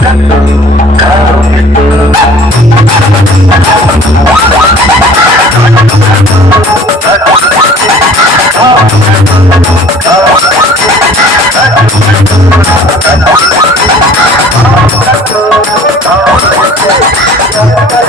Get Shut up.